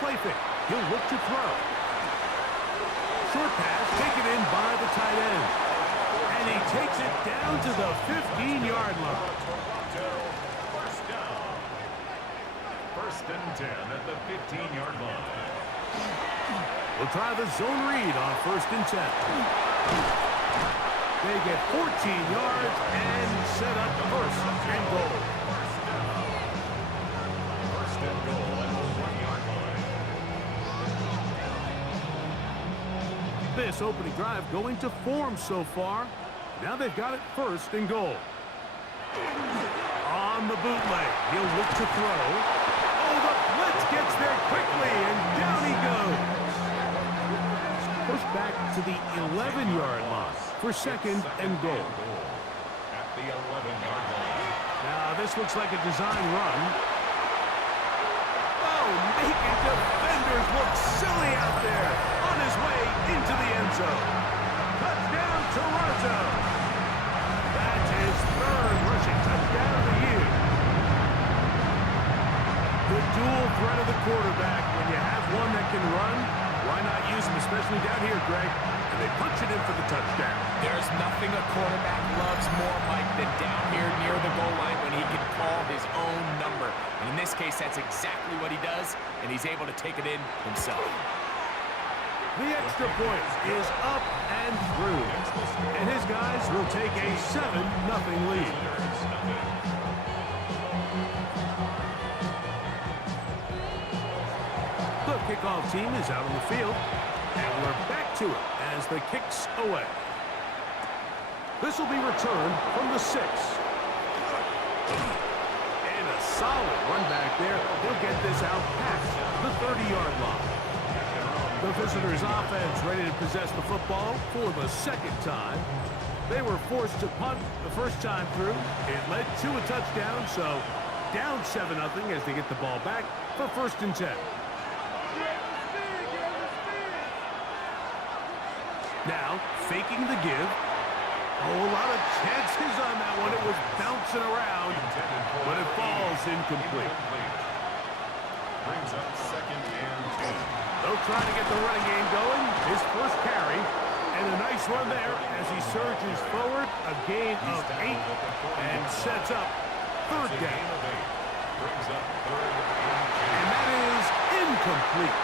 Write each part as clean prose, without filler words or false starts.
play fake. He'll look to throw. Short pass taken in by the tight end. And he takes it down to the 15-yard line. First down. First and 10 at the 15-yard line. We'll try the zone read on first and 10. They get 14 yards and set up first and goal. First and goal at the 1-yard line. This opening drive going to form so far. Now they've got it first and goal. On the bootleg, he'll look to throw. Oh, the blitz gets there quickly, and down he goes. Pushed back to the 11-yard line for second and goal. At the 11-yard line. Now, this looks like a design run. Oh, making defenders look silly out there. On his way into the end zone. Touchdown, Toronto. That's his third rushing touchdown of the year. The dual threat of the quarterback. When you have one that can run, why not use him, especially down here, Greg? And they punch it in for the touchdown. There's nothing a quarterback loves more, Mike, than down here near the goal line when he can call his own number. And in this case, that's exactly what he does, and he's able to take it in himself. The extra point is up and through. And his guys will take a 7-0 lead. The kickoff team is out on the field. And we're back to it as the kick's away. This will be returned from the 6. And a solid run back there. He'll get this out past the 30-yard line. The visitors' offense ready to possess the football for the second time. They were forced to punt the first time through. It led to a touchdown, so down 7-0 as they get the ball back for first and 10. Now, faking the give. Oh, a lot of chances on that one. It was bouncing around, but it falls incomplete. Brings up second and 10. They'll try to get the running game going. His first carry. And a nice run there as he surges forward. A gain of 8 and sets up third down. Brings up third And that is incomplete.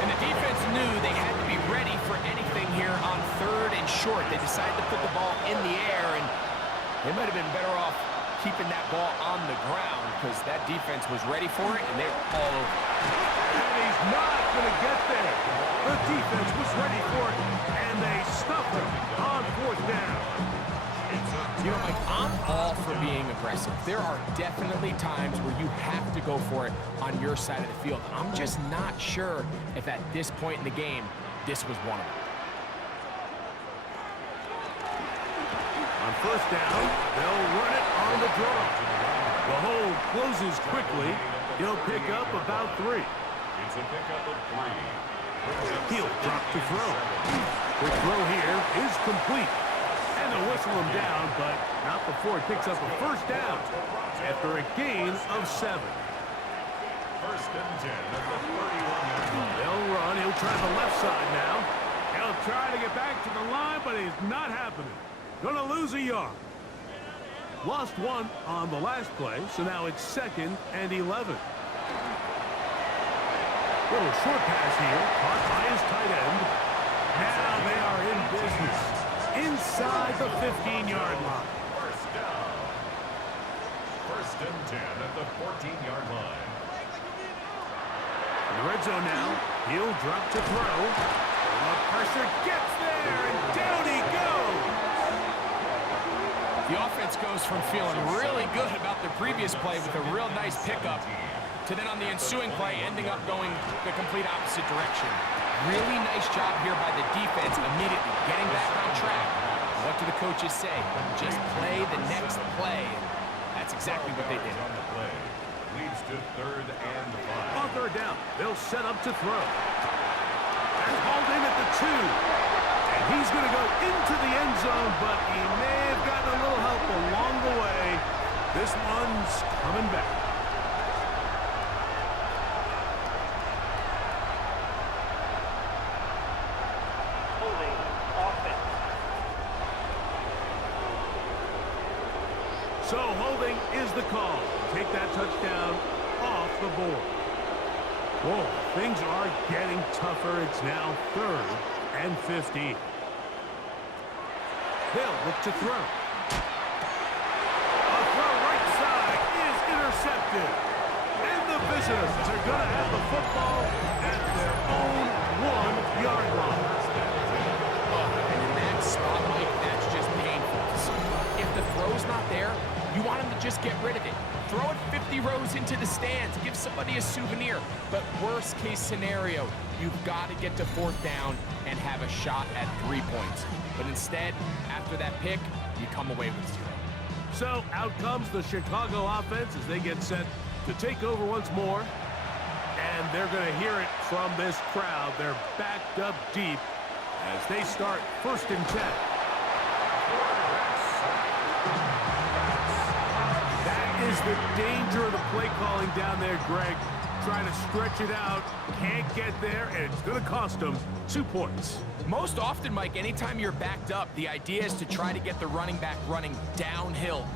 And the defense knew they had to be ready for anything here on third and short. They decided to put the ball in the air, and they might have been better off keeping that ball on the ground because that defense was ready for it, and they're all over. And he's not going to get there. The defense was ready for it, and they stuffed him on fourth down. You know, Mike, I'm all for being aggressive. There are definitely times where you have to go for it on your side of the field. I'm just not sure if at this point in the game, this was one of them. On first down, they'll run it on the draw. The hole closes quickly. He'll pick up about 3. It's a pickup of 3. He'll drop to throw. The throw here is complete. And they'll whistle him down, but not before it picks up a first down after a gain of 7. First and 10 at the 31-yard line. They'll run. He'll try the left side now. He'll try to get back to the line, but it's not happening. Gonna lose a yard. Lost 1 on the last play, so now it's second and 11. Little short pass here, caught by his tight end. Now they are in business inside the 15-yard line. First down. First and 10 at the 14-yard line. In the red zone now, he'll drop to throw. The pressure gets there, and down he goes. The offense goes from feeling really good about the previous play with a real nice pickup to then on the ensuing play ending up going the complete opposite direction. Really nice job here by the defense immediately getting back on track. What do the coaches say? Just play the next play. That's exactly what they did. On the play. Leads to third and 5. On third down, they'll set up to throw. That's hauled in at the 2. And he's going to go into the end zone, but he may have gotten a little help along the way. This one's coming back. is the call. Take that touchdown off the board. Whoa, things are getting tougher. It's now 3rd and 15. They'll look to throw. A throw right side is intercepted. And the visitors are going to have the football at their own 1-yard line. And in that spot, Mike, that's just painful. If the throw's not there, you want him to just get rid of it. Throw it 50 rows into the stands. Give somebody a souvenir. But worst case scenario, you've got to get to 4th down and have a shot at 3 points. But instead, after that pick, you come away with 0. So out comes the Chicago offense as they get set to take over once more. And they're going to hear it from this crowd. They're backed up deep as they start 1st and 10. That is the danger of the play calling down there, Greg. Trying to stretch it out, can't get there, and it's going to cost them 2 points. Most often, Mike, anytime you're backed up, the idea is to try to get the running back running downhill.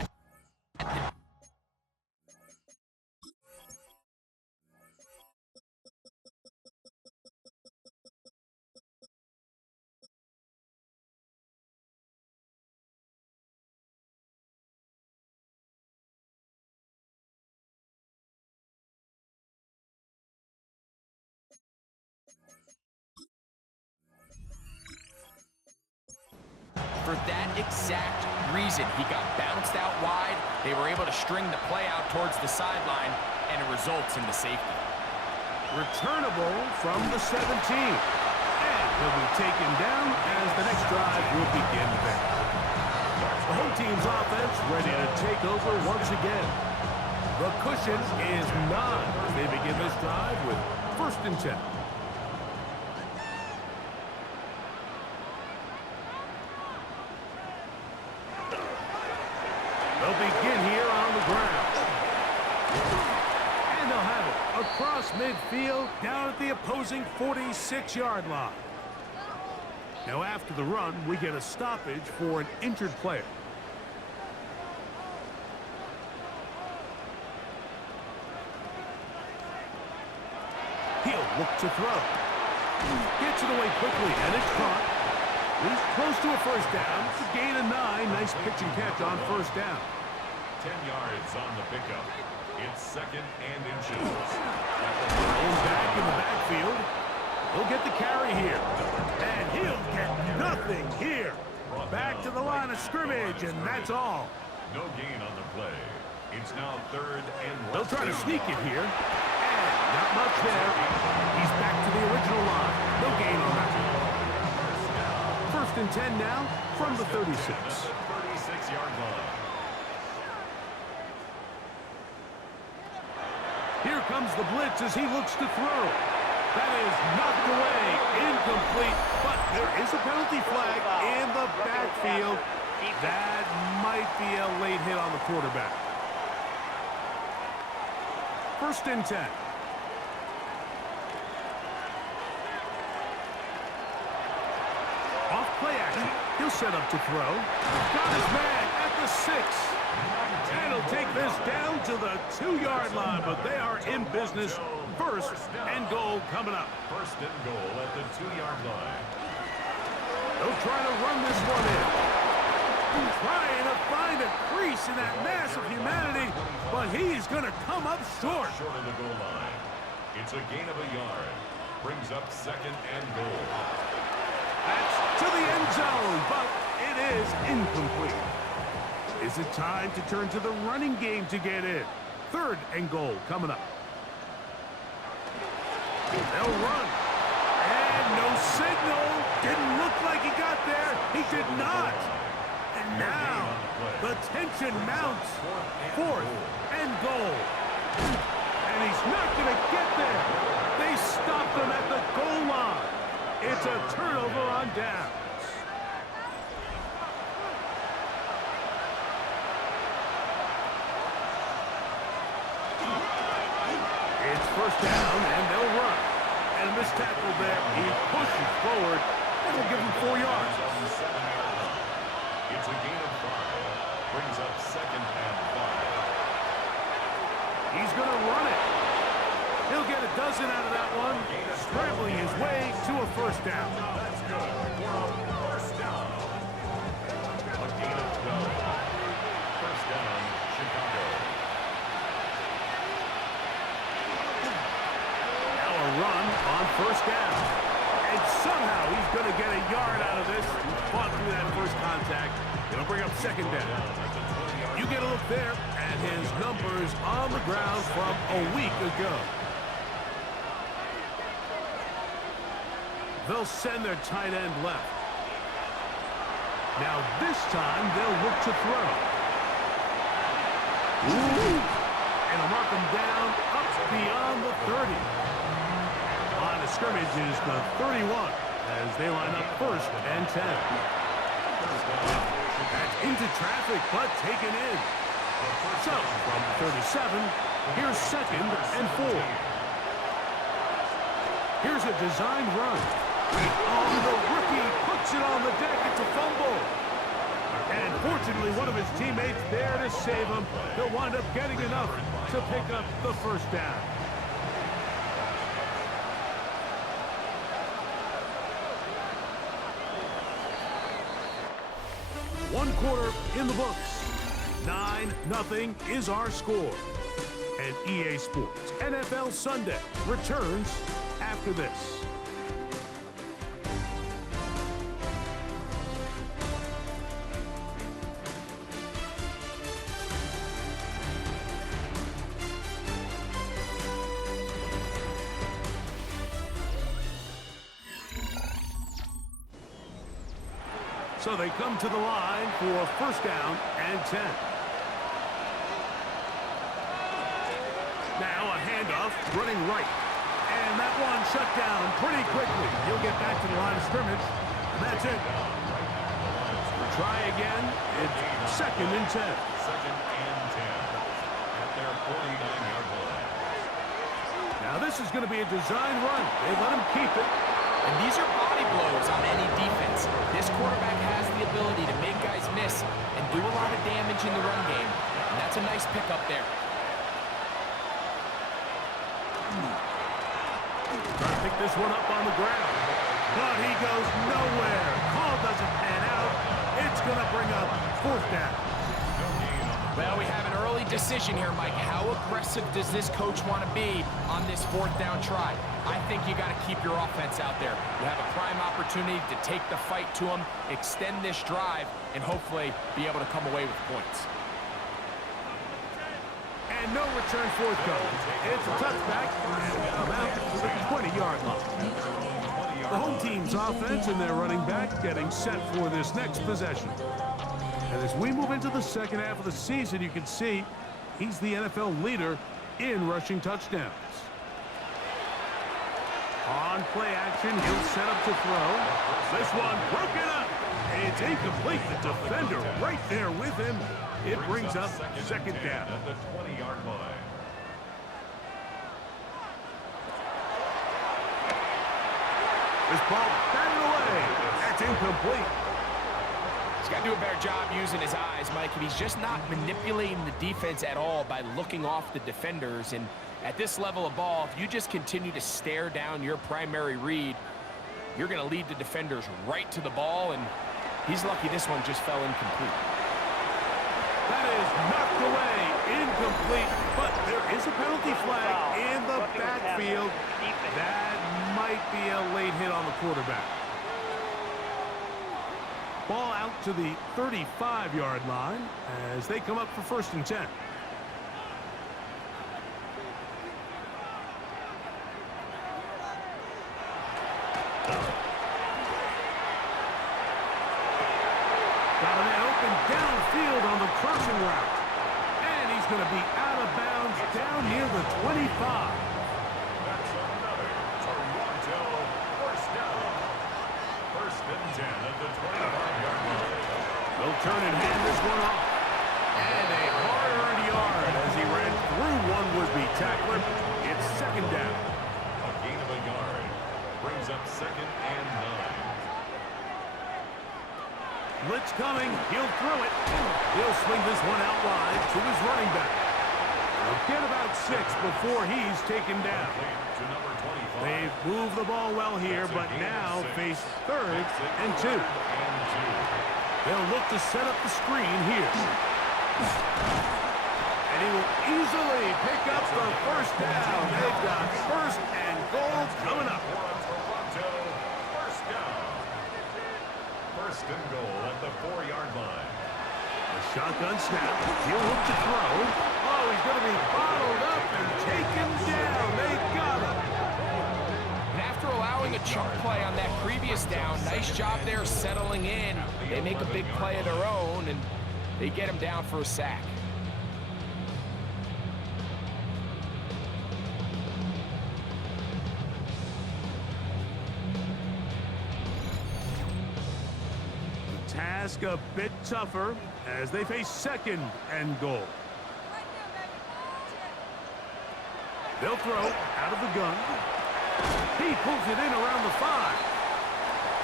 For that exact reason, he got bounced out wide. They were able to string the play out towards the sideline, and it results in the safety. Returnable from the 17. And he'll be taken down as the next drive will begin there. The home team's offense ready to take over once again. The cushion is 9 as they begin this drive with 1st and 10. They'll begin here on the ground. And they'll have it across midfield down at the opposing 46-yard line. Now after the run, we get a stoppage for an injured player. He'll look to throw. Gets it away quickly, and it's caught. He's close to a 1st down. It's a gain of 9. Nice pitch and catch on 1st down. 10 yards on the pickup. It's 2nd and inches. Going back in the backfield. He'll get the carry here. And he'll get nothing here. Back to the line of scrimmage, and that's all. No gain on the play. It's now 3rd and 1. They'll try to sneak it here. And not much there. He's back to the original line. No gain on that. 1st and 10 now from the 36. 36-yard line. Here comes the blitz as he looks to throw. That is knocked away, incomplete, but there is a penalty flag in the backfield. That might be a late hit on the quarterback. 1st and 10. Off play action. He'll set up to throw. Got his man at the 6. And he'll take this down to the 2-yard line, but they are in business. 1st and goal coming up. 1st and goal at the 2-yard line. They'll try to run this one in. Trying to find a crease in that mass of humanity, but he's going to come up short. Short of the goal line. It's a gain of a yard. Brings up 2nd and goal. That's to the end zone, but it is incomplete. Is it time to turn to the running game to get in? 3rd and goal coming up. They'll run. And no signal. Didn't look like he got there. He did not. And now the tension mounts. 4th and goal. And he's not going to get there. They stopped him at the goal line. It's a turnover on downs. It's 1st down, and they'll run. And this tackle there, he pushes forward. That'll give him 4 yards. It's a gain of 5. Brings up 2nd and 5. He's going to run it. He'll get a dozen out of that one, scrambling his way to a first down. That's good for a first down. A gain of 12. First down, Chicago. Now a run on first down. And somehow he's going to get a yard out of this. He fought through that first contact. It'll bring up second down. You get a look there at his numbers on the ground from a week ago. They'll send their tight end left. Now this time they'll look to throw. And they'll mark him down up beyond the 30. Line of scrimmage is the 31 as they line up first and 10. That's into traffic but taken in. So from the 37, here's second and 4. Here's a designed run. Oh, the rookie puts it on the deck. It's a fumble. And fortunately, one of his teammates there to save him. He'll wind up getting enough to pick up the first down. One quarter in the books. 9-0 is our score. And EA Sports NFL Sunday returns after this. So they come to the line for first down and 10. Now a handoff running right. And that one shut down pretty quickly. He'll get back to the line of scrimmage. And that's it. Try again. It's second and 10. Second and 10 at their 49-yard line. Now this is going to be a design run. They let him keep it. And these are body blows on any defense. This quarterback has the ability to make guys miss and do a lot of damage in the run game. And that's a nice pickup there. Trying to pick this one up on the ground. But he goes nowhere. Call doesn't pan out. It's going to bring up fourth down. Well, we have an early decision here, Mike. How aggressive does this coach want to be on this fourth down try? I think you got to keep your offense out there. You have a prime opportunity to take the fight to them, extend this drive, and hopefully be able to come away with points. And no return forthcoming. It's a touchback, and we come out to the 20-yard line. The home team's offense and their running back getting set for this next possession. And as we move into the second half of the season, you can see he's the NFL leader in rushing touchdowns. On play action, he'll set up to throw. This one broken up. It's incomplete. The defender right there with him. It brings up second down. At the 20-yard line. This ball batted away. That's incomplete. He's got to do a better job using his eyes, Mike. If he's just not manipulating the defense at all by looking off the defenders. And at this level of ball, if you just continue to stare down your primary read, you're going to lead the defenders right to the ball, and he's lucky this one just fell incomplete. That is knocked away, incomplete, but there is a penalty flag in the backfield. That might be a late hit on the quarterback. Ball out to the 35-yard line as they come up for first and 10. Got a man open downfield on the crossing route. And he's going to be out of bounds down near the 25. That's another Toronto first down. First and 10 at the 25-yard line. They'll turn and hand this one off. And a hard-earned yard as he ran through one would-be tackler. It's second down. A gain of a yard brings up second and 9. Blitz coming. He'll throw it. He'll swing this one out wide to his running back. They'll get about 6 before he's taken down. To number 25. They've moved the ball well here, but now face 3rd and 2. They'll look to set up the screen here. And he will easily pick up the first down. They've got 1st and goal coming up. First down. 1st and goal at the 4-yard line. A shotgun snap. He'll look to throw. Oh, he's going to be bottled up and taken down. They got him. And after allowing a chunk play on that previous down, nice job there settling in. They make a big play of their own, and they get him down for a sack. The task a bit tougher as they face 2nd and goal. They'll throw out of the gun. He pulls it in around the 5.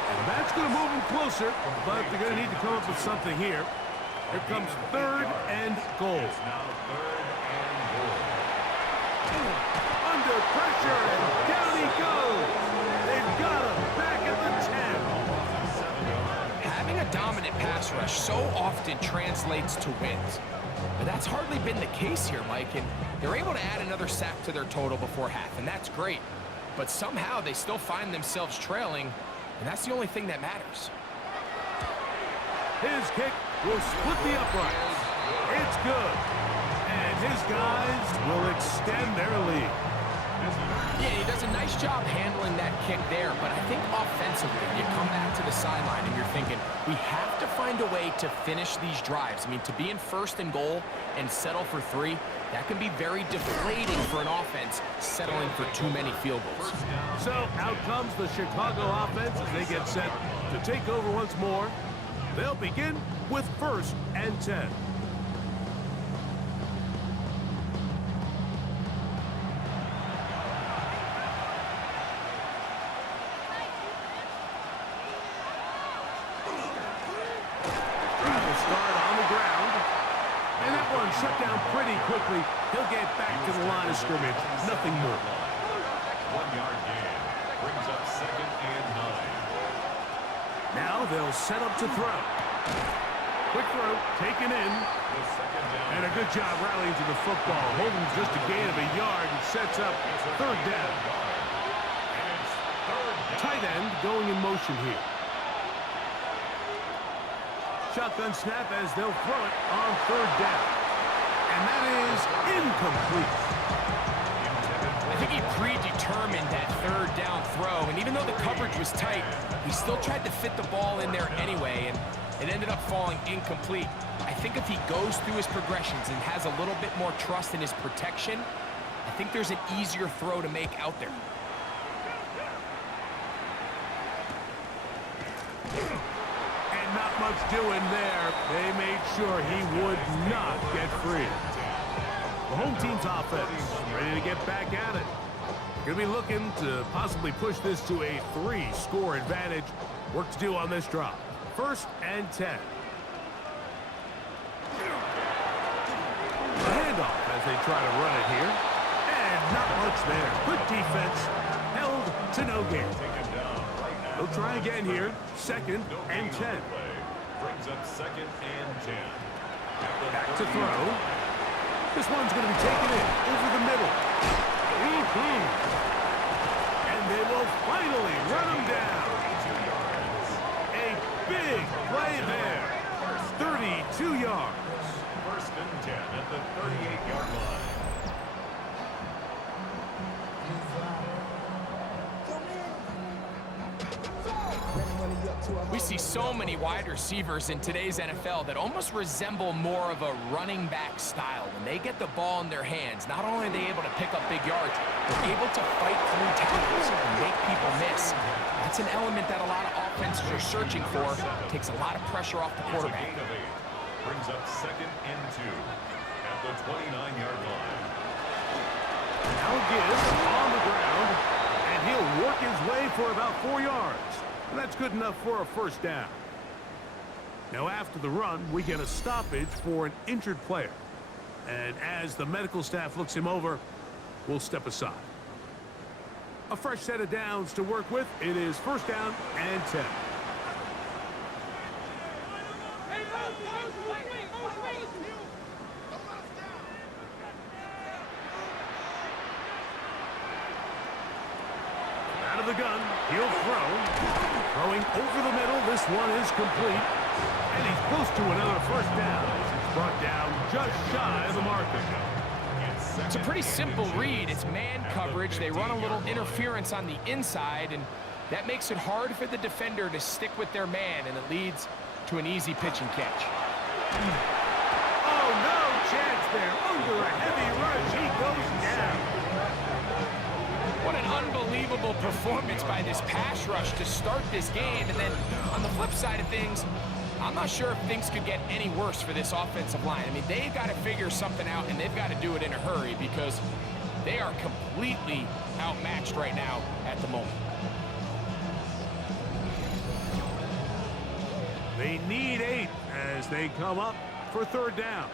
And that's going to move him closer, but they're going to need to come up with something here. Here comes 3rd and goal. Now 3rd and goal. Under pressure, and down he goes. They've got him back at the 10. Having a dominant pass rush so often translates to wins. But that's hardly been the case here, Mike, and they're able to add another sack to their total before half, and that's great. But somehow they still find themselves trailing, and that's the only thing that matters. His kick will split the uprights. It's good. And his guys will extend their lead. Yeah, he does a nice job handling that kick there, but I think offensively, you come back to the sideline and you're thinking, we have to find a way to finish these drives. I mean, to be in 1st and goal and settle for 3, that can be very deflating for an offense settling for too many field goals. So out comes the Chicago offense as they get set to take over once more. They'll begin with 1st and 10. Shut down pretty quickly. He'll get back to the line of scrimmage. Nothing more. 1-yard gain. Brings up 2nd and 9. Now they'll set up to throw. Quick throw, taken in. And a good job rallying to the football. Holding just a gain of a yard and sets up 3rd down. Tight end going in motion here. Shotgun snap as they'll throw it on 3rd down. And that is incomplete. I think he predetermined that 3rd down throw, and even though the coverage was tight, he still tried to fit the ball in there anyway, and it ended up falling incomplete. I think if he goes through his progressions and has a little bit more trust in his protection, I think there's an easier throw to make out there. Not much doing there. They made sure he would not get free. The home team's offense ready to get back at it. Going to be looking to possibly push this to a 3-score advantage. Work to do on this drive. 1st and 10. The handoff as they try to run it here. And not much there. Good defense. Held to no gain. They'll try again here. 2nd and 10. Brings up 2nd and 10. Back to throw. This one's going to be taken in over the middle. And they will finally run him down. A big play there. 32 yards. 1st and 10 at the 38-yard line. We see so many wide receivers in today's NFL that almost resemble more of a running back style. When they get the ball in their hands, not only are they able to pick up big yards, they're able to fight through tackles and make people miss. That's an element that a lot of offenses are searching for. Takes a lot of pressure off the quarterback. Brings up 2nd and 2 at the 29-yard line. Now Gibbs on the ground, and he'll work his way for about 4 yards. And that's good enough for a 1st down. Now after the run, we get a stoppage for an injured player. And as the medical staff looks him over, we'll step aside. A fresh set of downs to work with. It is first down and 10. Out of the gun, he'll throw. Throwing over the middle, this one is complete. And he's close to another first down. It's brought down just shy of the marker. It's a pretty simple read. It's man coverage. They run a little interference on the inside, and that makes it hard for the defender to stick with their man, and it leads to an easy pitch and catch. Oh, no chance there. Under a heavy rush, he goes down. What an unbelievable performance by this pass rush to start this game. And then on the flip side of things, I'm not sure if things could get any worse for this offensive line. I mean, they've got to figure something out, and they've got to do it in a hurry because they are completely outmatched right now at the moment. They need 8 as they come up for third down.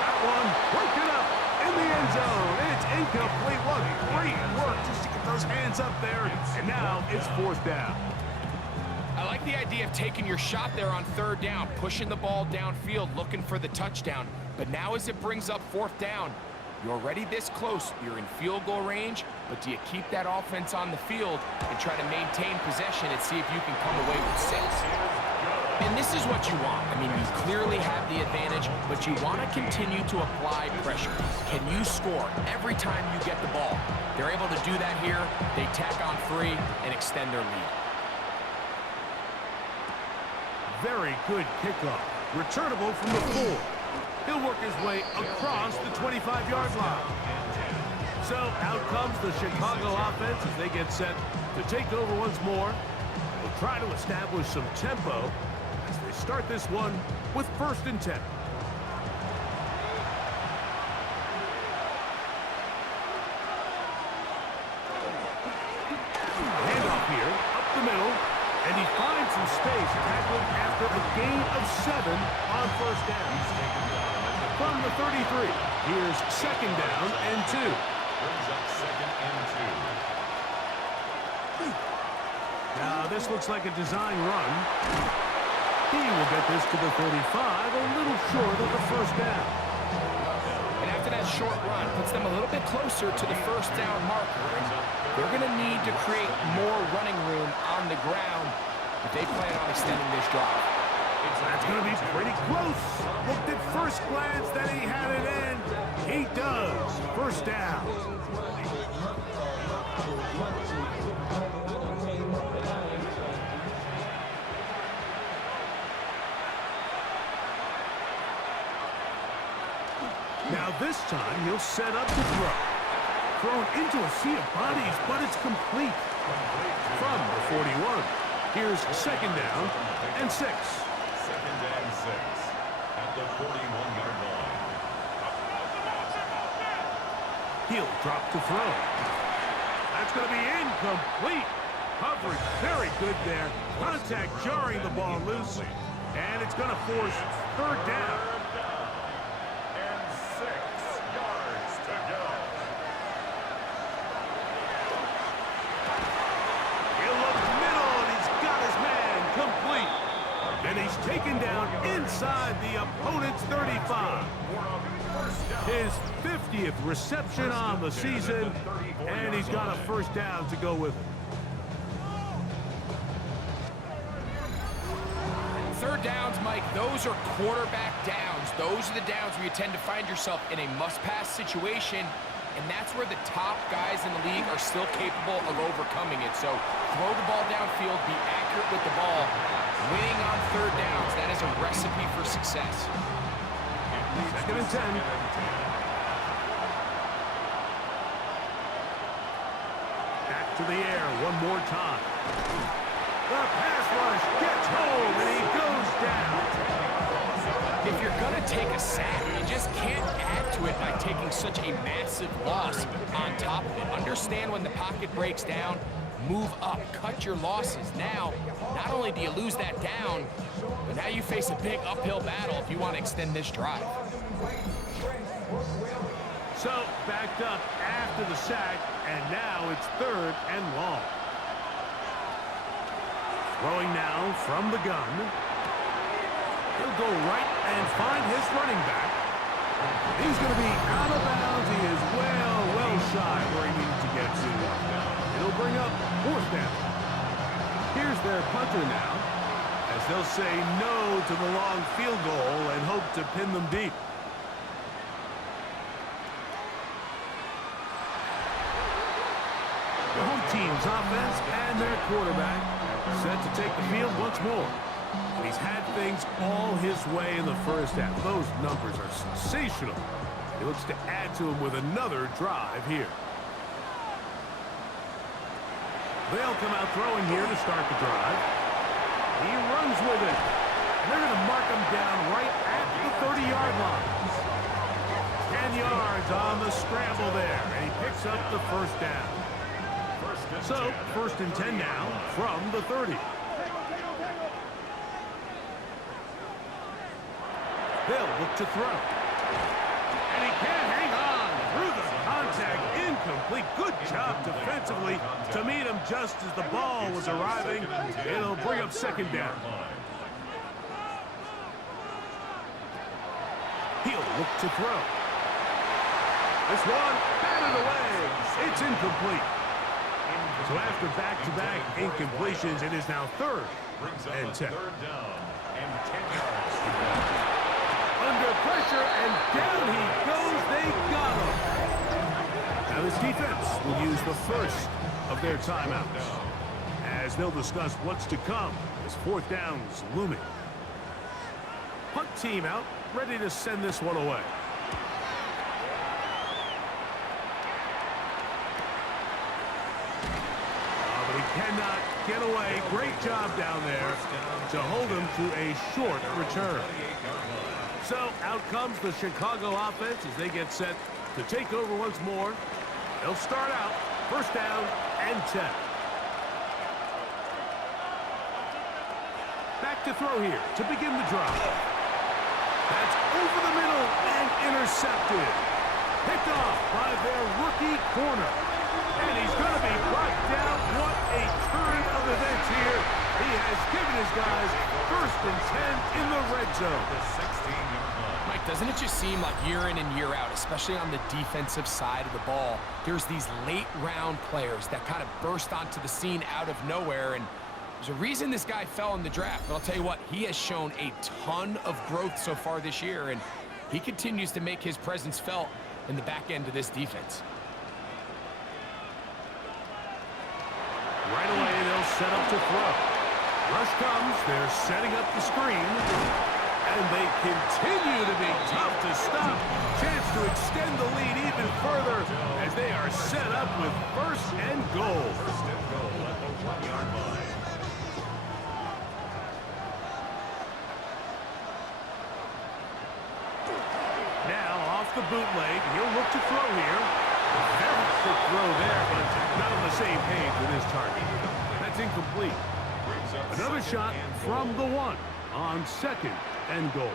That one, work it up in the end zone. It's incomplete. What great work just to get those hands up there. And now it's fourth down. I like the idea of taking your shot there on third down, pushing the ball downfield, looking for the touchdown. But now as it brings up fourth down, you're already this close. You're in field goal range, but do you keep that offense on the field and try to maintain possession and see if you can come away with 6? And this is what you want. I mean, you clearly have the advantage, but you want to continue to apply pressure. Can you score every time you get the ball? They're able to do that here. They tack on 3 and extend their lead. Very good kickoff. Returnable from the 4. He'll work his way across the 25-yard line. So out comes the Chicago offense as they get set to take over once more. They'll try to establish some tempo as they start this one with first and 10. Handoff here, up the middle, and he finds some space tackling after a gain of 7 on first down. From the 33, here's second down and 2. Brings up second and 2. Now this looks like a design run. He will get this to the 35, a little short of the first down. And after that short run, puts them a little bit closer to the first down marker. And they're going to need to create more running room on the ground if they plan on extending this drive. That's going to be pretty close. Looked at first glance that he had it in. He does. First down. Now this time he'll set up to throw. Thrown into a sea of bodies, but it's complete. From the 41, here's second down and 6. Second and 6 at the 41-yard line. He'll drop to throw. That's going to be incomplete. Coverage very good there. Contact jarring the ball loose. And it's going to force third down. And 6 yards to go. He'll look middle, and he's got his man complete. And he's taken down inside the opponent's 35. His 50th reception on the season, and he's got a first down to go with it. Third downs, Mike, those are quarterback downs. Those are the downs where you tend to find yourself in a must-pass situation, and that's where the top guys in the league are still capable of overcoming it. So throw the ball downfield, be accurate with the ball. Winning on third downs, that is a recipe for success. Second and 10. Back to the air one more time. The pass rush gets home, and he goes down. If you're going to take a sack, you just can't add to it by taking such a massive loss on top of it. Understand when the pocket breaks down, move up, cut your losses. Now, not only do you lose that down, but now you face a big uphill battle if you want to extend this drive. So, backed up after the sack, and now it's 3rd and long. Throwing now from the gun. He'll go right and find his running back. He's going to be out of bounds. He is well shy where he needed to get to. It'll bring up 4th down. Here's their punter now, as they'll say no to the long field goal and hope to pin them deep. The home team's offense and their quarterback set to take the field once more. And he's had things all his way in the first half. Those numbers are sensational. He looks to add to them with another drive here. They'll come out throwing here to start the drive. He runs with it. They're going to mark him down right at the 30-yard line. 10 yards on the scramble there, and he picks up the 1st down. So, 1st and 10 now from the 30. They'll look to throw. And he can't hang on through the contact. Incomplete. Good job defensively to meet him just as the ball was arriving. It'll bring up 2nd down. He'll look to throw. This one batted away. It's incomplete. So after back-to-back incompletions, it is now 3rd and 10. Under pressure, and down he goes. They got him. Now this defense will use the first of their timeouts, as they'll discuss what's to come as 4th down's looming. Punt team out, ready to send this one away. Cannot get away. Great job down there to hold him to a short return. So out comes the Chicago offense as they get set to take over once more. They'll start out 1st down and 10. Back to throw here to begin the drive. That's over the middle and intercepted. Picked off by their rookie corner. And he's going to be brought down. What a turn of events here. He has given his guys 1st and 10 in the red zone. The 16-yard line. Mike, doesn't it just seem like year in and year out, especially on the defensive side of the ball, there's these late-round players that kind of burst onto the scene out of nowhere, and there's a reason this guy fell in the draft. But I'll tell you what, he has shown a ton of growth so far this year, and he continues to make his presence felt in the back end of this defense. Right away, they'll set up to throw. Rush comes. They're setting up the screen. And they continue to be tough to stop. Chance to extend the lead even further as they are set up with 1st and goal. 1st and goal at the 1-yard line. Now off the bootleg. He'll look to throw here. Very quick throw there, but not on the same page with his target. That's incomplete. Another shot from the 1 on 2nd and goal.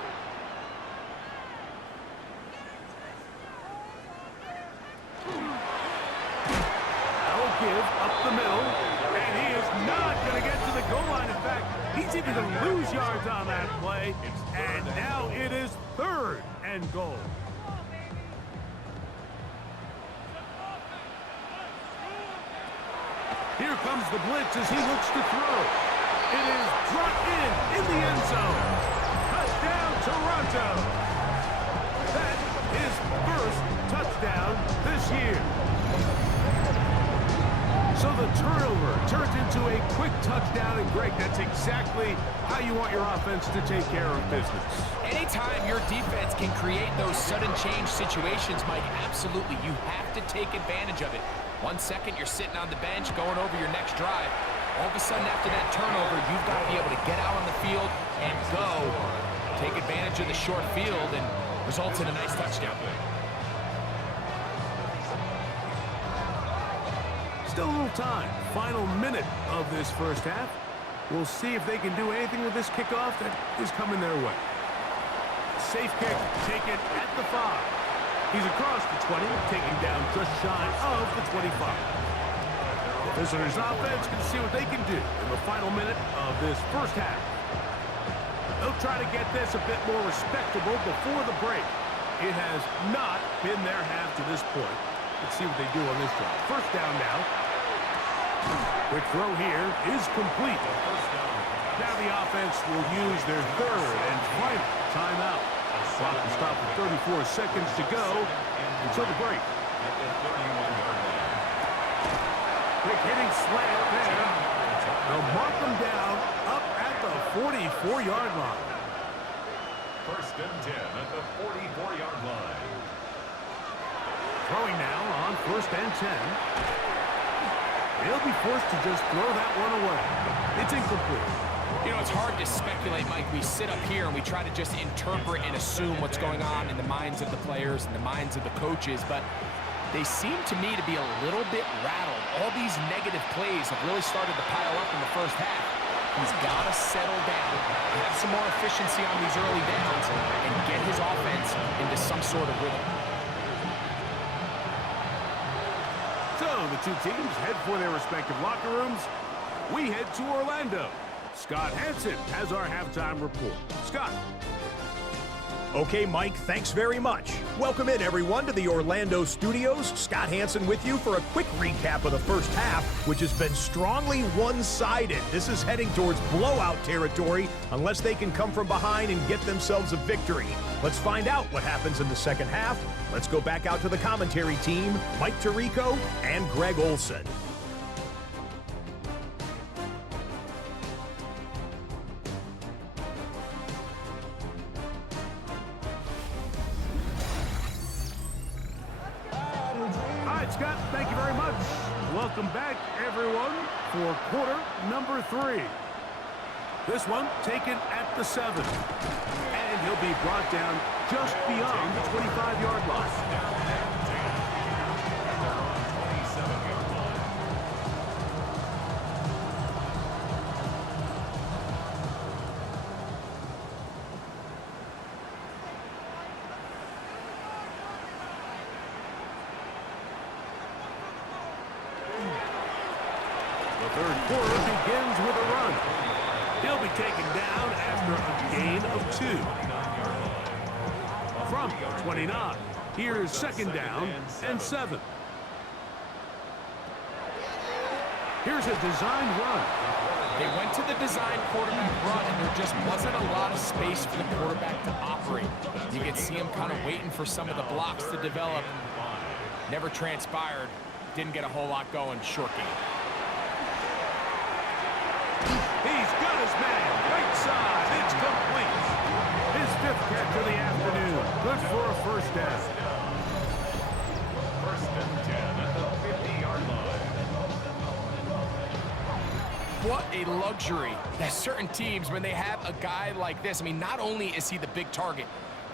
That'll give up the middle, and he is not going to get to the goal line. In fact, he's even going to lose yards on that play, and now it is 3rd and goal. Here comes the blitz as he looks to throw. It is brought in the end zone. Touchdown, Toronto. That is 1st touchdown this year. So the turnover turns into a quick touchdown, and Greg, that's exactly how you want your offense to take care of business. Anytime your defense can create those sudden change situations, Mike, absolutely, you have to take advantage of it. 1 second, you're sitting on the bench, going over your next drive. All of a sudden, after that turnover, you've got to be able to get out on the field and go. Take advantage of the short field, and results in a nice touchdown. Still a little time. Final minute of this first half. We'll see if they can do anything with this kickoff that is coming their way. Safe kick taken at the 5. He's across the 20, taking down just shy of the 25. The visitors' offense can see what they can do in the final minute of this first half. They'll try to get this a bit more respectable before the break. It has not been their half to this point. Let's see what they do on this drive. First down now. Quick throw here is complete. Now the offense will use their third and final timeout. Clock will stop with 34 seconds to go until the break. Quick hitting slant there. They'll mark them down up at the 44-yard line. First and 10 at the 44-yard line. Throwing now on first and 10. They'll be forced to just throw that one away. It's incomplete. You know, it's hard to speculate, Mike. We sit up here and we try to just interpret and assume what's going on in the minds of the players and the minds of the coaches, but they seem to me to be a little bit rattled. All these negative plays have really started to pile up in the first half. He's got to settle down, have some more efficiency on these early downs, and get his offense into some sort of rhythm. So the two teams head for their respective locker rooms. We head to Orlando. Scott Hansen has our halftime report. Scott. Okay, Mike, thanks very much. Welcome in, everyone, to the Orlando studios. Scott Hansen with you for a quick recap of the first half, which has been strongly one-sided. This is heading towards blowout territory unless they can come from behind and get themselves a victory. Let's find out what happens in the second half. Let's go back out to the commentary team, Mike Tirico and Greg Olson. Scott, thank you very much. Welcome back, everyone, for quarter number 3. This one taken at the 7. And he'll be brought down just beyond the 25-yard line. The third quarter begins with a run. He'll be taken down after a gain of 2. From 29, here's second down and 7. Here's a designed run. They went to the design quarterback run, and there just wasn't a lot of space for the quarterback to operate. You could see him kind of waiting for some of the blocks to develop. Never transpired. Didn't get a whole lot going. Short game. He's got his man. Right side. It's complete. His 5th catch of the afternoon. Good for a first down. First and 10 at the 50-yard line. What a luxury that certain teams, when they have a guy like this, I mean, not only is he the big target,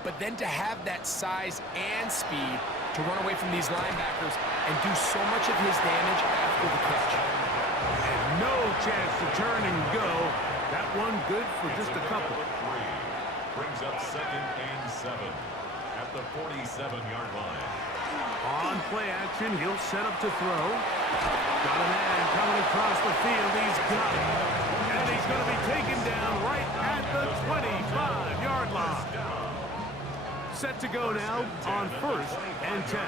but then to have that size and speed to run away from these linebackers and do so much of his damage after the catch. And no chance to turn and go. That one good for just a couple. Brings up second and 7 at the 47-yard line. On play action, he'll set up to throw. Got a man coming across the field. He's got it. And he's going to be taken down right at the 25-yard line. Set to go now on first and 10.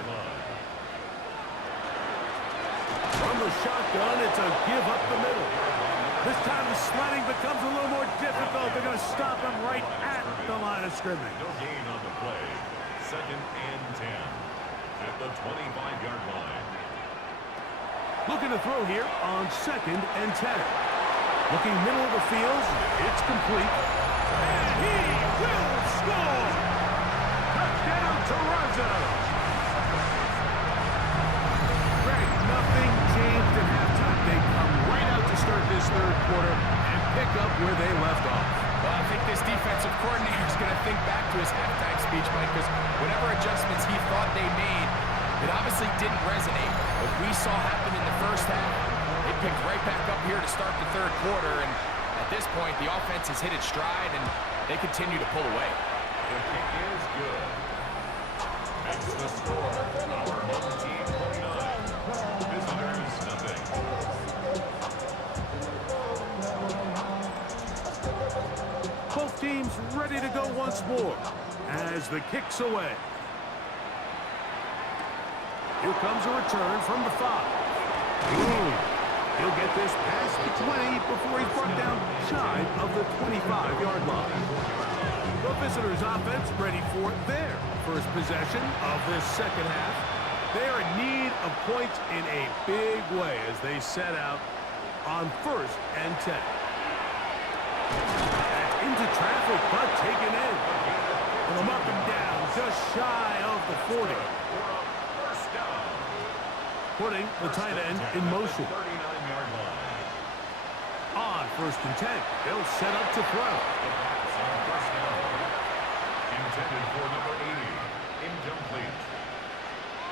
From the shotgun, it's a give up the middle. This time the sledding becomes a little more difficult. They're going to stop him right at the line of scrimmage. No gain on the play. Second and 10 at the 25-yard line. Looking to throw here on second and 10. Looking middle of the field. It's complete. And he will score! Touchdown, Toronto! Greg, nothing changed at halftime. They come right out to start this third quarter and pick up where they left off. Well, I think this defensive coordinator is going to think back to his halftime speech, Mike, because whatever adjustments he thought they made, it obviously didn't resonate. What we saw happen in the first half. They picked right back up here to start the third quarter, and at this point, the offense has hit its stride, and they continue to pull away. The kick is good. That's the score. Our home team 49. Visitors nothing. Both teams ready to go once more as the kick's away. Here comes a return from the 5. He'll get this past the 20 before he's brought down shy of the 25-yard line. The visitors' offense ready for their first possession of this second half. They are in need of points in a big way as they set out on 1st and 10. That's into traffic, but taken in. And them up and down, just shy of the 40. Putting the tight end in motion. 39-yard line. On 1st and 10, they'll set up to throw. Intended for number 80. Incomplete.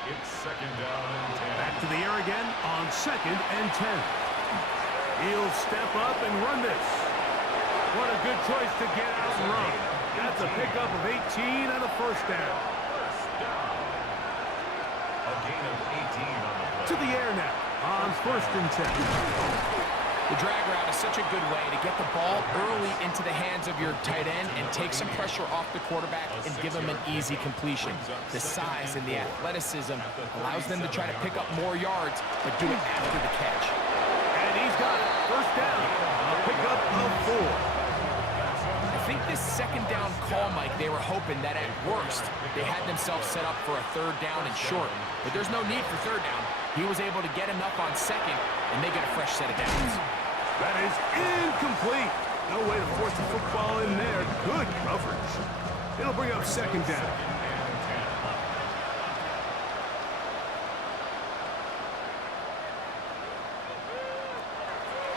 It's 2nd down and 10. Back to the air again on 2nd and 10. He'll step up and run this. What a good choice to get out and run. That's a pickup of 18 and a first down. First down. A gain of 18 on the play. To the air now on 1st and 10. The drag route is such a good way to get the ball early into the hands of your tight end and take some pressure off the quarterback and give him an easy completion. The size and the athleticism allows them to try to pick up more yards, but do it after the catch. And he's got it. First down. A pickup of 4. I think this 2nd down call, Mike, they were hoping that at worst they had themselves set up for a 3rd down and short. But there's no need for 3rd down. He was able to get enough on 2nd, and they get a fresh set of downs. That is incomplete. No way to force the football in there. Good coverage. It'll bring up 2nd down.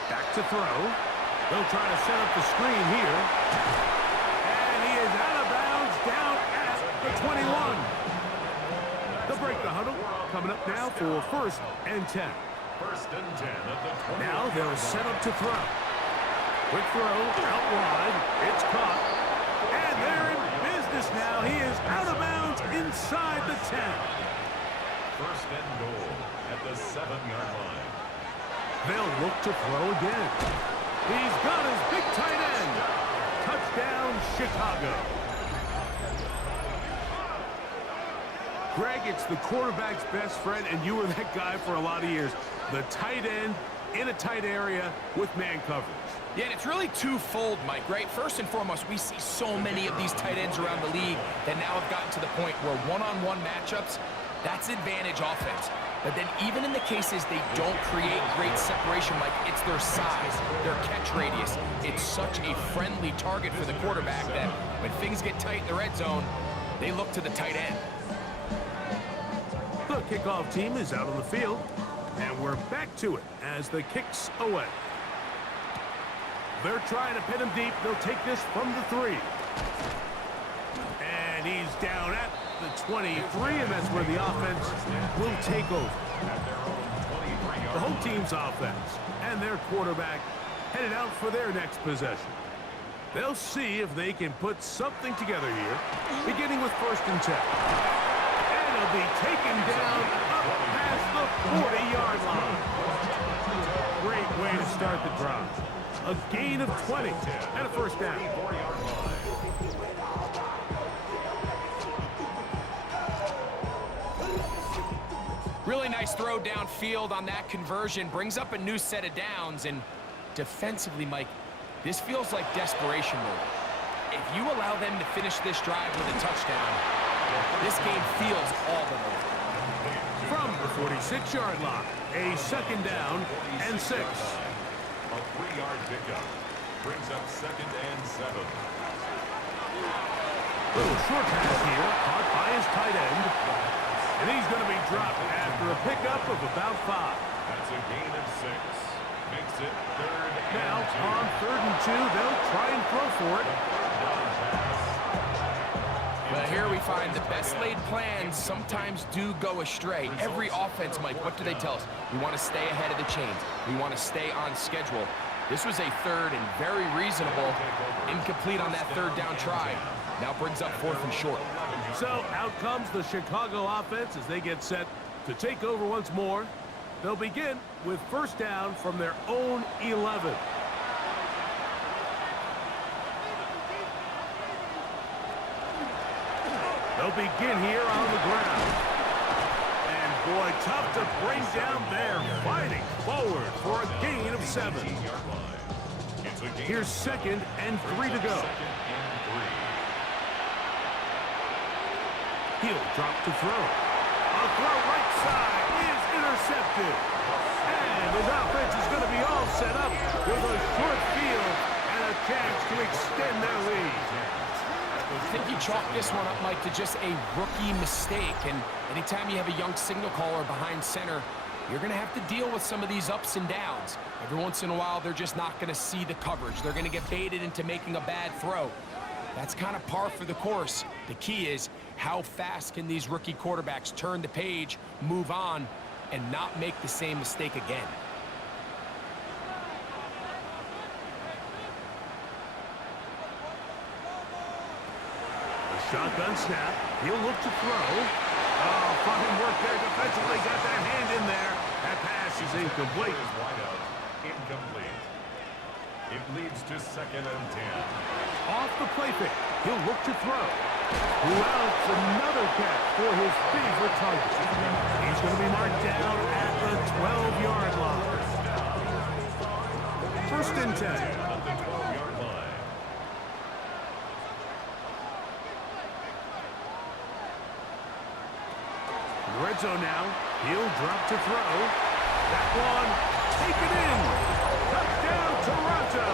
Back to throw. They'll try to set up the screen here. And he is out of bounds down at the 21. They'll break the huddle. Coming up now for 1st and 10. 1st and 10 at the 20. Now they'll set up to throw. Quick throw out wide. It's caught. And they're in business now. He is out of bounds inside the 10. 1st and goal at the 7-yard line. They'll look to throw again. He's got his big tight end. Touchdown, Chicago. Greg, it's the quarterback's best friend, and you were that guy for a lot of years. The tight end in a tight area with man coverage. Yeah, and it's really twofold, Mike, right? First and foremost, we see so many of these tight ends around the league that now have gotten to the point where one-on-one matchups, that's advantage offense. But then even in the cases they don't create great separation, like it's their size, their catch radius, it's such a friendly target for the quarterback that when things get tight in the red zone, they look to the tight end. The kickoff team is out on the field, and we're back to it as the kick's away. They're trying to pin him deep. They'll take this from the 3. And he's down at the 23, and that's where the offense will take over. The home team's offense and their quarterback headed out for their next possession. They'll see if they can put something together here, beginning with 1st and 10. And he'll be taken down up past the 40-yard line. Great way to start the drive. A gain of 20 and a first down. Really nice throw downfield on that conversion. Brings up a new set of downs. And defensively, Mike, this feels like desperation mode. If you allow them to finish this drive with a touchdown, this game feels all but over. From the 46-yard line, a 2nd down and 6. A 3-yard pickup brings up 2nd and 7. Little short pass here, caught by his tight end. And he's going to be dropped after a pickup of about 5. That's a gain of 6. Makes it 3rd and 2. Now, on 3rd and 2, they'll try and throw for it. Well, here we find the best laid plans sometimes do go astray. Every offense, Mike, what do they tell us? We want to stay ahead of the chains. We want to stay on schedule. This was a third and very reasonable. Incomplete on that third down try. Now brings up 4th and short. So out comes the Chicago offense as they get set to take over once more. They'll begin with 1st down from their own 11. They'll begin here on the ground. And boy, tough to bring down there. Fighting forward for a gain of 7. Here's 2nd and 3 to go. He'll drop to throw. A throw right side is intercepted. And his offense is going to be all set up with a short field and a chance to extend their lead. I think you chalk this one up, Mike, to just a rookie mistake. And anytime you have a young signal caller behind center, you're going to have to deal with some of these ups and downs. Every once in a while, they're just not going to see the coverage. They're going to get baited into making a bad throw. That's kind of par for the course. The key is how fast can these rookie quarterbacks turn the page, move on, and not make the same mistake again. Shotgun snap. He'll look to throw. Oh, fine work there defensively. Got that hand in there. That pass is incomplete. Wide out. Incomplete. It leads to 2nd and 10. Off the play fake. He'll look to throw. Who else? Another catch for his favorite target. He's going to be marked down at the 12-yard line. 1st and 10. At the 12-yard line. Red zone now. He'll drop to throw. That one, take it in. Touchdown, Toronto.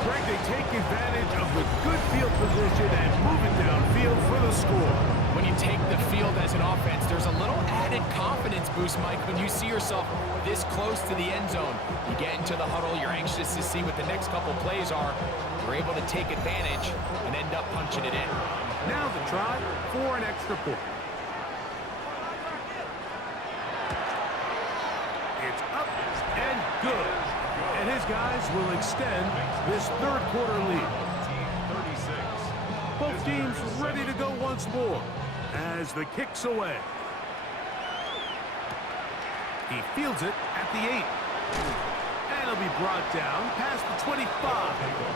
Greg, they take advantage of the good field position and move it downfield for the score. When you take the field as an offense, there's a little added confidence boost, Mike, when you see yourself this close to the end zone. You get into the huddle, you're anxious to see what the next couple plays are. You're able to take advantage and end up punching it in. Now the try for an extra point. It's up and good. And his guys will extend this 3rd quarter lead. 36. Both teams ready to go once more as the kick's away. He fields it at the 8. And he'll be brought down past the 25.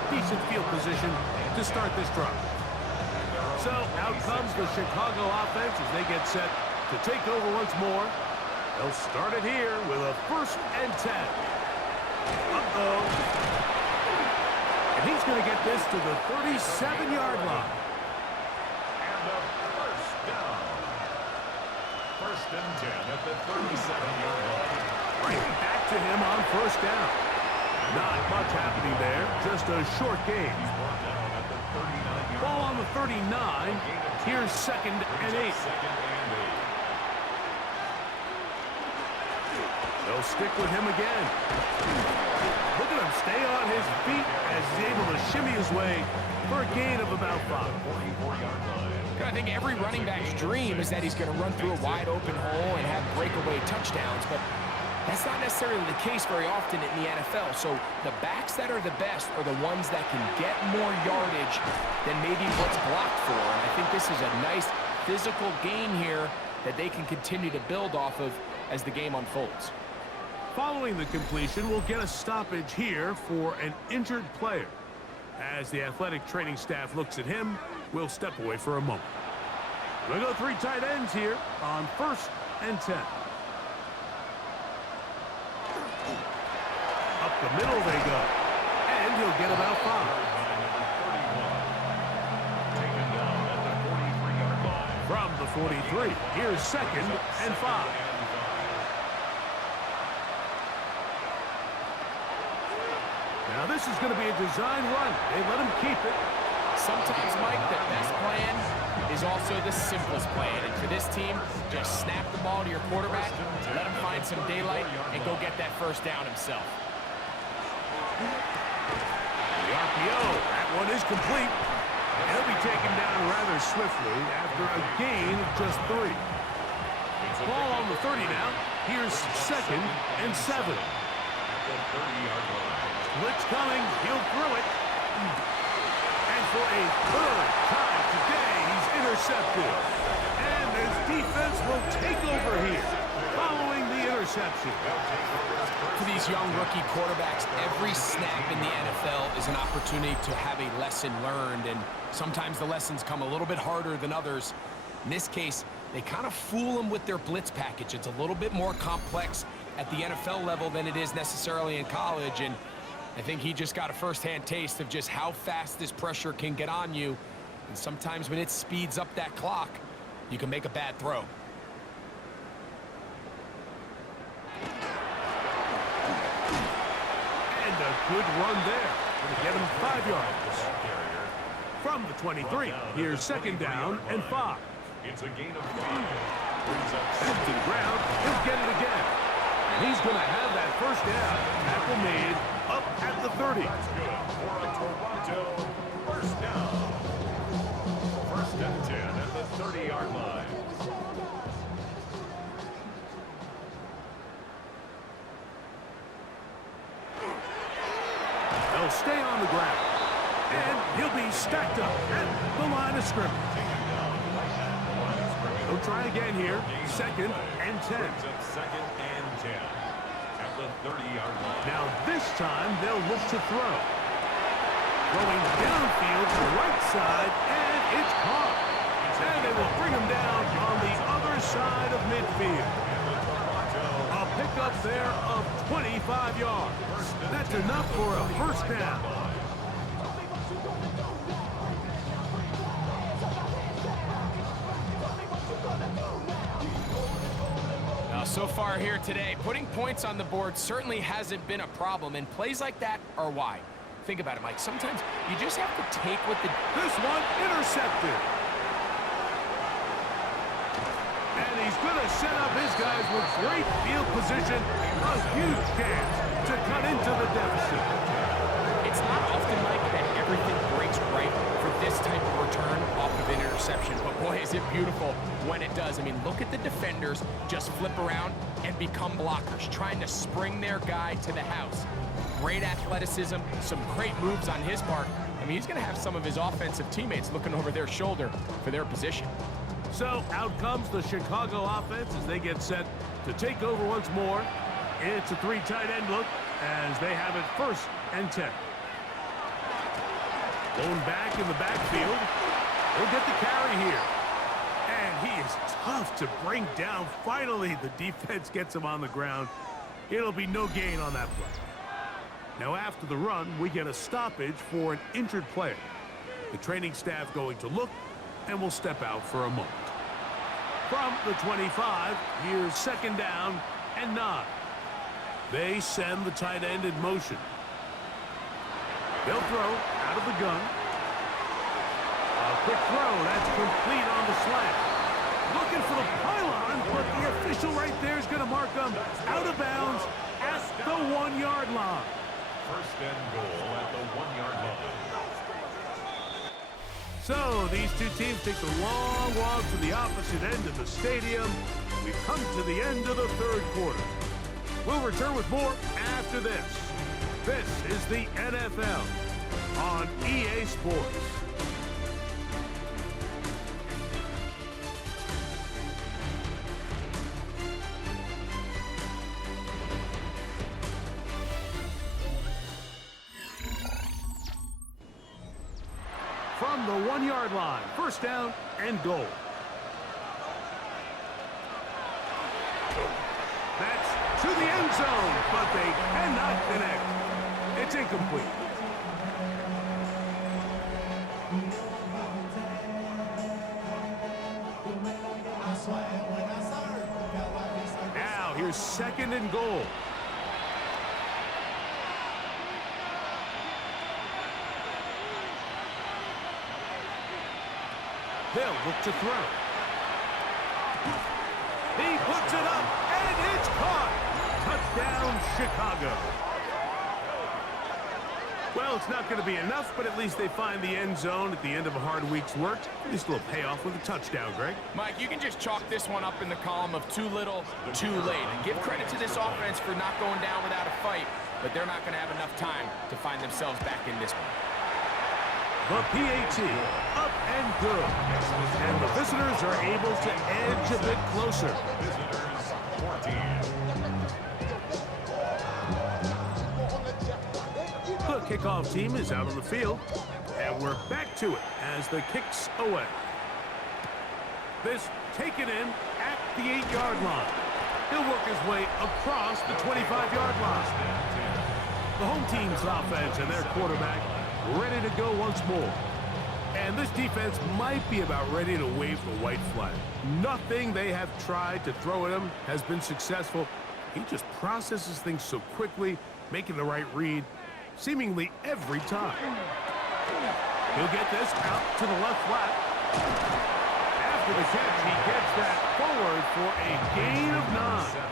Decent field position to start this drive. So out comes the Chicago offense as they get set to take over once more. They'll start it here with a 1st and 10. Uh-oh. And he's going to get this to the 37-yard line. And a 1st down. 1st and 10 at the 37-yard line. Right back to him on 1st down. Not much happening there, just a short game. Ball on the 39. Here's 2nd and 8. They'll stick with him again. Look at him stay on his feet as he's able to shimmy his way for a gain of about 5. I think every running back's dream is that he's going to run through a wide open hole and have breakaway touchdowns, but that's not necessarily the case very often in the NFL. So the backs that are the best are the ones that can get more yardage than maybe what's blocked for. And I think this is a nice physical game here that they can continue to build off of as the game unfolds. Following the completion, we'll get a stoppage here for an injured player. As the athletic training staff looks at him, we'll step away for a moment. We'll go 3 tight ends here on 1st and 10. Up the middle they go. And he'll get about 5. From the 43, here's 2nd and 5. Now this is going to be a design run. They let him keep it. Sometimes, Mike, the best plan is also the simplest plan. And for this team, just snap the ball to your quarterback, let him find some daylight, and go get that 1st down himself. The RPO, that one is complete. rather swiftly after a gain of just 3. Ball on the 30 now. Here's 2nd and 7. Blitz coming. He'll throw it. And for a 3rd time today, he's intercepted. And his defense will take over here following the interception. For these young rookie quarterbacks, every snap in the NFL is an opportunity to have a lesson learned, and sometimes the lessons come a little bit harder than others. In this case, they kind of fool them with their blitz package. It's a little bit more complex at the NFL level than it is necessarily in college, and I think he just got a first-hand taste of just how fast this pressure can get on you, and sometimes when it speeds up that clock, you can make a bad throw. And a good run there. Going to get him 5 yards. From the 23, here's 2nd down and 5. It's a gain of 5. Head to the ground. He'll get it again. And he's going to have that first down. Tackle made up at the 30. That's good for a Toronto first down. 1st and 10 at the 30-yard line. They'll stay on the ground. And he'll be stacked up at the line of scrimmage. They'll try again here. 2nd and 10. Brings up 2nd and 10 at the 30-yard line. Now this time they'll look to throw. Throwing downfield to the right side, and it's caught. And they will bring him down on the other side of midfield. A pickup there of 25 yards. That's enough for a first down. Now, so far here today, putting points on the board certainly hasn't been a problem, and plays like that are why. Think about it, Mike. Sometimes you just have to take what the... This one intercepted. And he's going to set up his guys with great field position. A huge chance to cut into the deficit. It's not often, Mike, that everything breaks right for this type of return off of an interception. But boy, is it beautiful when it does. I mean, look at the defenders just flip around and become blockers, trying to spring their guy to the house. Great athleticism, some great moves on his part. I mean, he's going to have some of his offensive teammates looking over their shoulder for their position. So out comes the Chicago offense as they get set to take over once more. It's a 3 tight end look as they have it 1st and 10. Going back in the backfield. He'll get the carry here. And he is tough to bring down. Finally, the defense gets him on the ground. It'll be no gain on that play. Now after the run, we get a stoppage for an injured player. The training staff going to look and will step out for a moment. From the 25, here's 2nd down and 9. They send the tight end in motion. They'll throw out of the gun. A quick throw, that's complete on the slant. Looking for the pylon, but the official right there is going to mark them out of bounds at the 1-yard line. 1st and goal at the 1-yard line. So these two teams take the long walk to the opposite end of the stadium. We've come to the end of the 3rd quarter. We'll return with more after this. This is the NFL on EA Sports. From the 1-yard line, 1st down and goal. That's to the end zone, but they cannot connect. It's incomplete. Now here's 2nd and goal. They'll look to throw. He puts it up, and it's caught. Touchdown, Chicago. Well, it's not going to be enough, but at least they find the end zone at the end of a hard week's work. At least a little payoff with a touchdown, Greg. Mike, you can just chalk this one up in the column of too little, too late. And give credit to this offense for not going down without a fight, but they're not going to have enough time to find themselves back in this one. The PAT, up and good. And the visitors are able to edge a bit closer. Visitors 14. The kickoff team is out on the field, and we're back to it as the kick's away. This taken in at the 8-yard line. He'll work his way across the 25-yard line. The home team's offense and their quarterback ready to go once more. And this defense might be about ready to wave the white flag. Nothing they have tried to throw at him has been successful. He just processes things so quickly, making the right read seemingly every time. He'll get this out to the left flat. After the catch, he gets that forward for a gain of 9.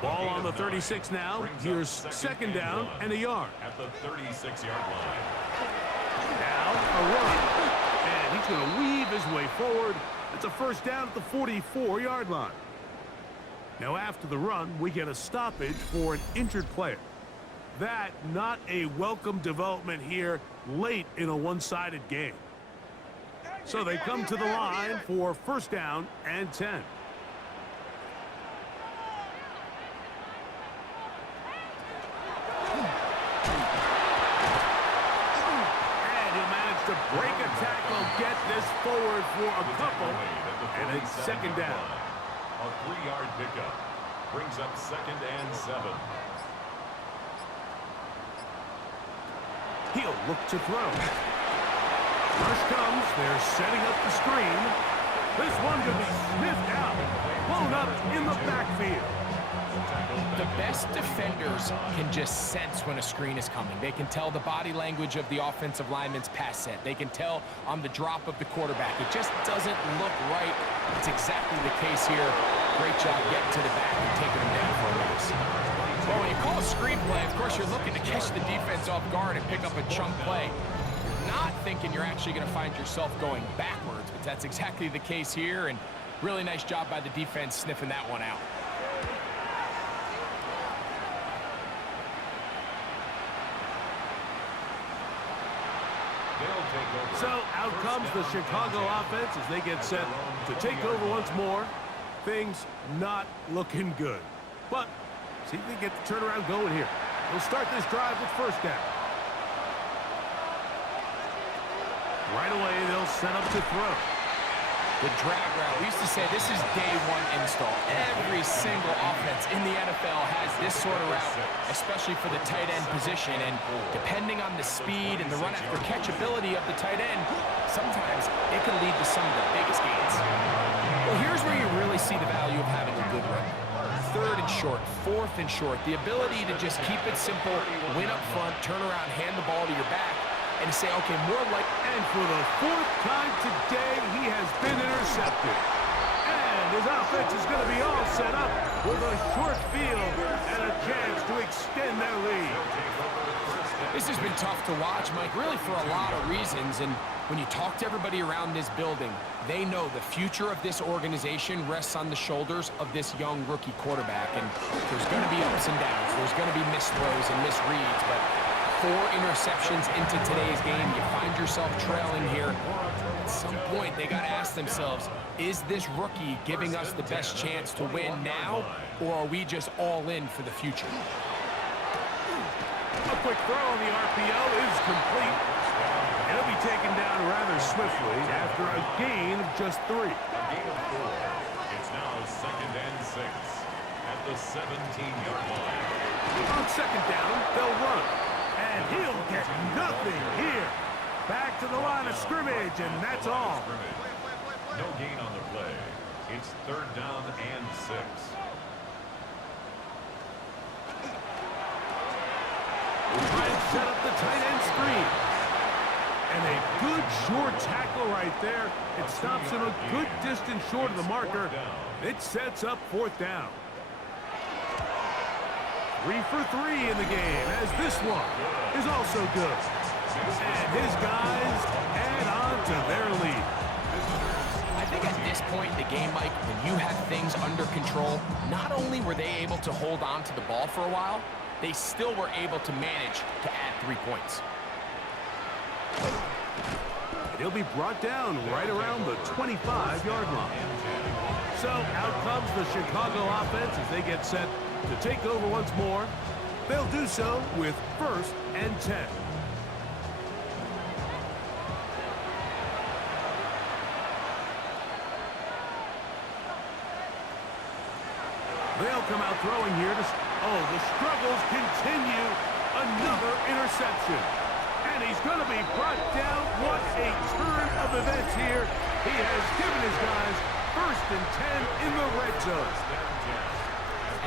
Ball on the 36 now. Here's second down and a yard. At the 36-yard line. Now a run. And he's going to weave his way forward. It's a first down at the 44-yard line. Now after the run, we get a stoppage for an injured player. That not a welcome development here late in a one-sided game. So they come to the line for first down and 10. And he'll manage to break a tackle, get this forward for a couple, and it's second down. A 3-yard pickup brings up second and 7. He'll look to throw. Rush comes. They're setting up the screen. This one could be sniffed out. Blown up in the backfield. The best defenders can just sense when a screen is coming. They can tell the body language of the offensive lineman's pass set. They can tell on the drop of the quarterback. It just doesn't look right. It's exactly the case here. Great job getting to the back and taking him down for a race. Well, when you call a screen play, of course, you're looking to catch the defense off guard and pick up a chunk play. You're not thinking you're actually going to find yourself going backwards, but that's exactly the case here, and really nice job by the defense sniffing that one out. So out comes the Chicago offense as they get set to take over once more. Things not looking good. But see if they get the turnaround going here. They'll start this drive with first down. Right away, they'll set up to throw. The drag route. We used to say this is day one install. Every single offense in the NFL has this sort of route, especially for the tight end position. And depending on the speed and the run after catch ability of the tight end, sometimes it can lead to some of the biggest gains. Well, here's where you really see the value of having a good run. Third and short, fourth and short. The ability to just keep it simple, win up front, turn around, hand the ball to your back, and say, okay, more like... And for the fourth time today, he has been intercepted. And his offense is going to be all set up with a short field and a chance to extend their lead. This has been tough to watch, Mike, really for a lot of reasons. And when you talk to everybody around this building, they know the future of this organization rests on the shoulders of this young rookie quarterback. And there's going to be ups and downs. There's going to be missed throws and misreads. But 4 interceptions into today's game, you find yourself trailing here. At some point, they got to ask themselves, is this rookie giving us the best chance to win now, or are we just all in for the future? A quick throw on the RPO is complete. It'll be taken down rather swiftly after a gain of just 3. A gain of 4. It's now second and 6 at the 17-yard line. On second down, they'll run. And he'll get nothing here. Back to the line of scrimmage, and that's all. No gain on the play. It's third down and 6. Try and set up the tight end screen. And a good short tackle right there. It stops him a good distance short of the marker. It sets up fourth down. 3 for 3 in the game, as this one is also good. And his guys add on to their lead. I think at this point in the game, Mike, when you have things under control, not only were they able to hold on to the ball for a while, they still were able to manage to add 3 points. And he'll be brought down right around the 25-yard line. So out comes the Chicago offense as they get set to take over once more. They'll do so with 1st and 10. They'll come out throwing here. Oh, the struggles continue. Another interception. And he's going to be brought down. What a turn of events here. He has given his guys 1st and 10 in the red zone.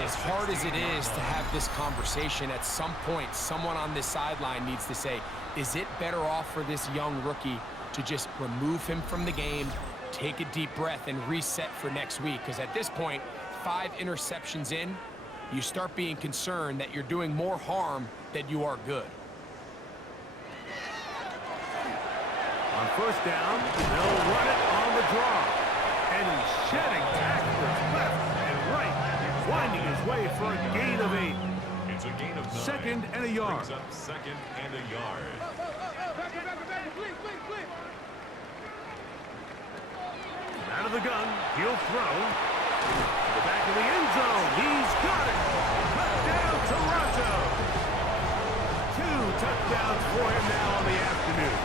As hard as it is to have this conversation, at some point, someone on this sideline needs to say, is it better off for this young rookie to just remove him from the game, take a deep breath, and reset for next week? Because at this point, 5 interceptions in, you start being concerned that you're doing more harm than you are good. On 1st down, they'll run it on the draw. And he's shedding tacklers left and right, winding his way for a gain of 8. It's a gain of 9. 2nd and a yard. Brings up 2nd and a yard. Out of the gun, he'll throw. To the back of the end zone. He's got it. Touchdown, Toronto. 2 touchdowns for him now on the afternoon.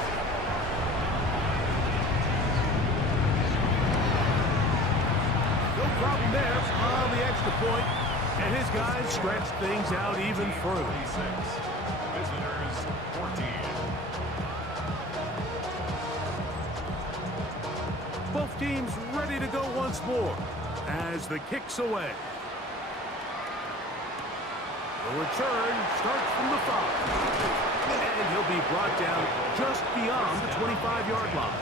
No problem there on the extra point. And his guys stretch things out even further. 26. Visitors 14. Both teams ready to go once more as the kick's away. The return starts from the 5. And he'll be brought down just beyond the 25-yard line.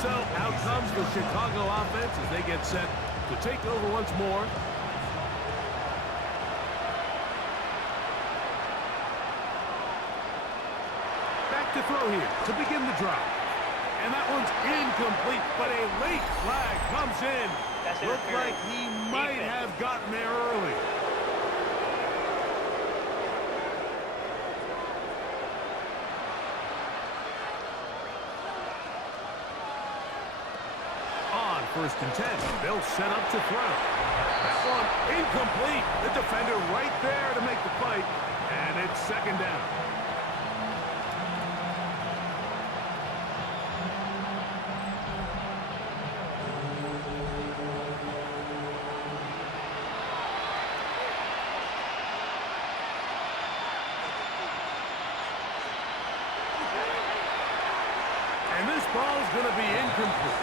So out comes the Chicago offense as they get set to take over once more. Back to throw here to begin the drive. And that one's incomplete, but a late flag comes in. Looked like he might have gotten there early. On 1st and 10, they'll set up to throw. That one incomplete. The defender right there to make the fight, and it's 2nd down. And this ball's going to be incomplete.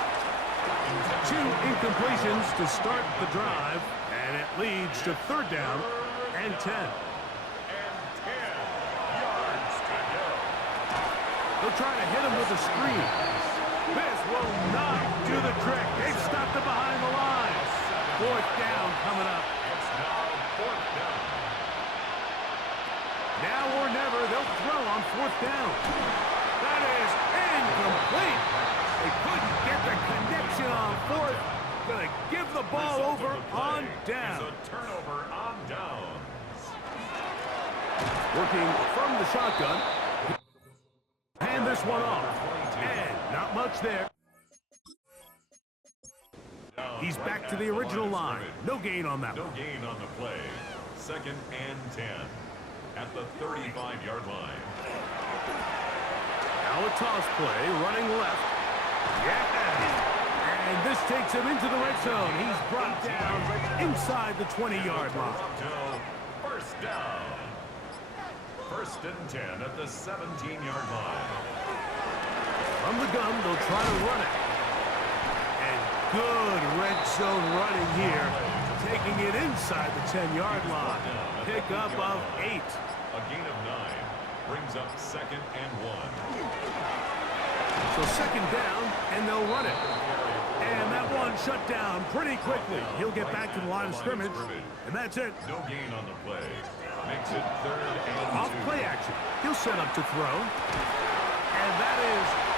2 incompletions to start the drive, and it leads to 3rd down and 10. And 10 yards to go. They'll try to hit him with a screen. This will not do the trick. They've stopped it behind the line. 4th down coming up. It's now 4th down. Now or never, they'll throw on 4th down. That is incomplete. They couldn't get the connection on 4th. Gonna give the ball over on down. It's a turnover on downs. Working from the shotgun. Hand this one off. And not much there. He's back to the original line. No gain on that one. No gain on the play. 2nd and 10 at the 35-yard line. Now a toss play, running left. Yeah! And this takes him into the red zone. He's brought down inside the 20-yard line. Toronto, 1st down. 1st and 10 at the 17-yard line. From the gun, they'll try to run it. And good red zone running here. Taking it inside the 10-yard line. Pick up of 8. A gain of 9 brings up 2nd and 1. So 2nd down, and they'll run it. And that one shut down pretty quickly. He'll get back to the line of scrimmage, and that's it. No gain on the play. Makes it 3rd and 2. Off play action. He'll set up to throw. And that is